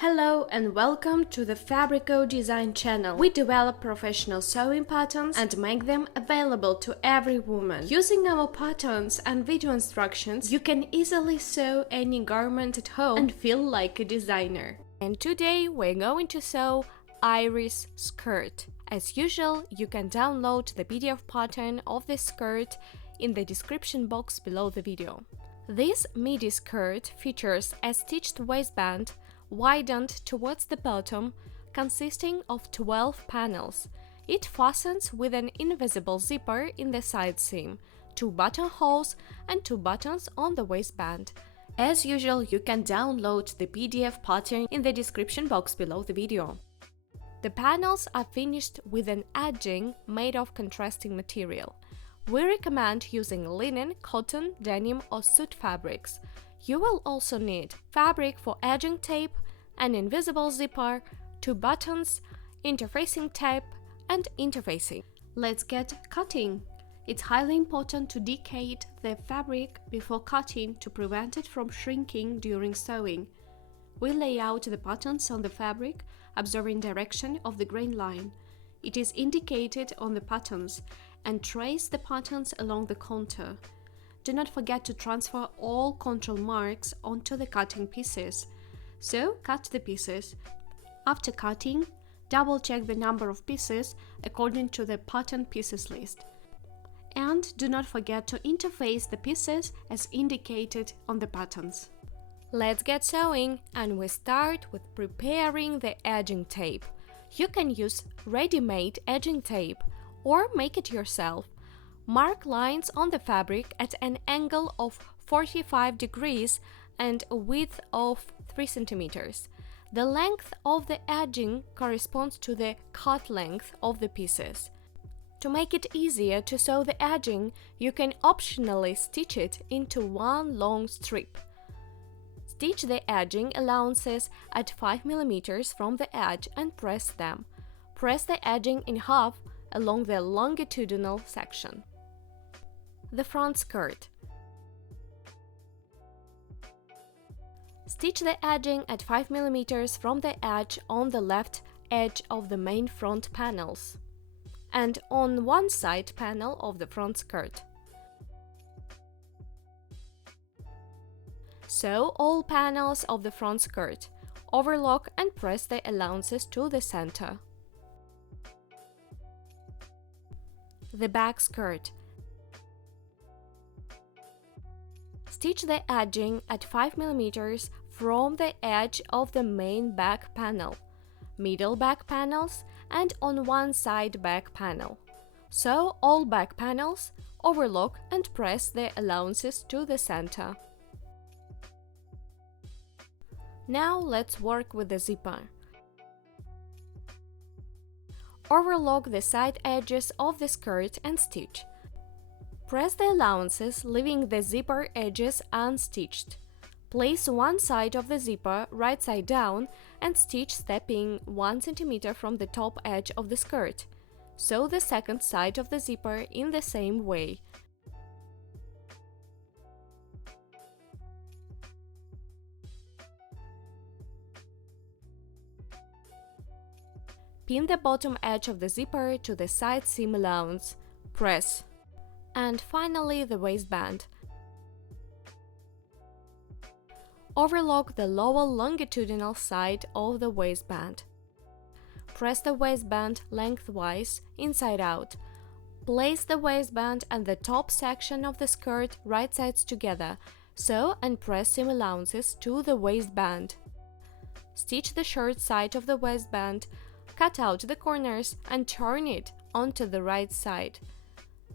Hello and welcome to the Fabrico.Design channel. We develop professional sewing patterns and make them available to every woman. Using our patterns and video instructions, you can easily sew any garment at home and feel like a designer. And today we're going to sew Iris skirt. As usual, you can download the PDF pattern of this skirt in the description box below the video. This midi skirt features a stitched waistband widened towards the bottom, consisting of 12 panels. It fastens with an invisible zipper in the side seam, 2 buttonholes and 2 buttons on the waistband. As usual, you can download the PDF pattern in the description box below the video. The panels are finished with an edging made of contrasting material. We recommend using linen, cotton, denim or soot fabrics. You will also need fabric for edging tape, an invisible zipper, 2 buttons, interfacing tape, and interfacing. Let's get cutting. It's highly important to decade the fabric before cutting to prevent it from shrinking during sewing. We lay out the patterns on the fabric, observing direction of the grain line. It is indicated on the patterns, and trace the patterns along the contour. Do not forget to transfer all control marks onto the cutting pieces. So, cut the pieces. After cutting, double-check the number of pieces according to the pattern pieces list. And do not forget to interface the pieces as indicated on the patterns. Let's get sewing, and we start with preparing the edging tape. You can use ready-made edging tape or make it yourself. Mark lines on the fabric at an angle of 45 degrees and a width of 3 cm. The length of the edging corresponds to the cut length of the pieces. To make it easier to sew the edging, you can optionally stitch it into one long strip. Stitch the edging allowances at 5 mm from the edge and press them. Press the edging in half along the longitudinal section. The front skirt. Stitch the edging at 5 mm from the edge on the left edge of the main front panels and on one side panel of the front skirt. Sew all panels of the front skirt. Overlock and press the allowances to the center. The back skirt. Stitch the edging at 5 mm from the edge of the main back panel, middle back panels, and on one side back panel. Sew all back panels, overlock and press the allowances to the center. Now let's work with the zipper. Overlock the side edges of the skirt and stitch. Press the allowances, leaving the zipper edges unstitched. Place one side of the zipper right side down and stitch stepping 1 cm from the top edge of the skirt. Sew the second side of the zipper in the same way. Pin the bottom edge of the zipper to the side seam allowance. Press. And finally the waistband. Overlock the lower longitudinal side of the waistband. Press the waistband lengthwise, inside out. Place the waistband and the top section of the skirt right sides together. Sew and press seam allowances to the waistband. Stitch the short side of the waistband. Cut out the corners and turn it onto the right side.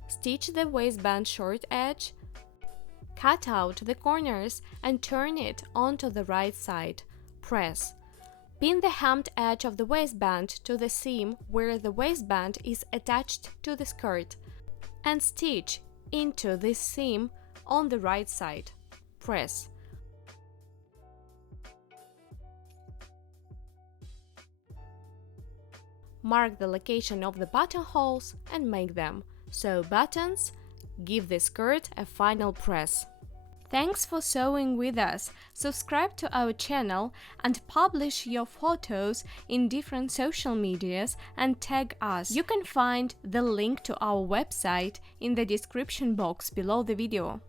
Stitch the waistband short edge, cut out the corners and turn it onto the right side. Press. Pin the hemmed edge of the waistband to the seam where the waistband is attached to the skirt and stitch into this seam on the right side. Press. Mark the location of the buttonholes and make them. Sew buttons, give the skirt a final press. Thanks for sewing with us. Subscribe to our channel and publish your photos in different social medias and tag us. You can find the link to our website in the description box below the video.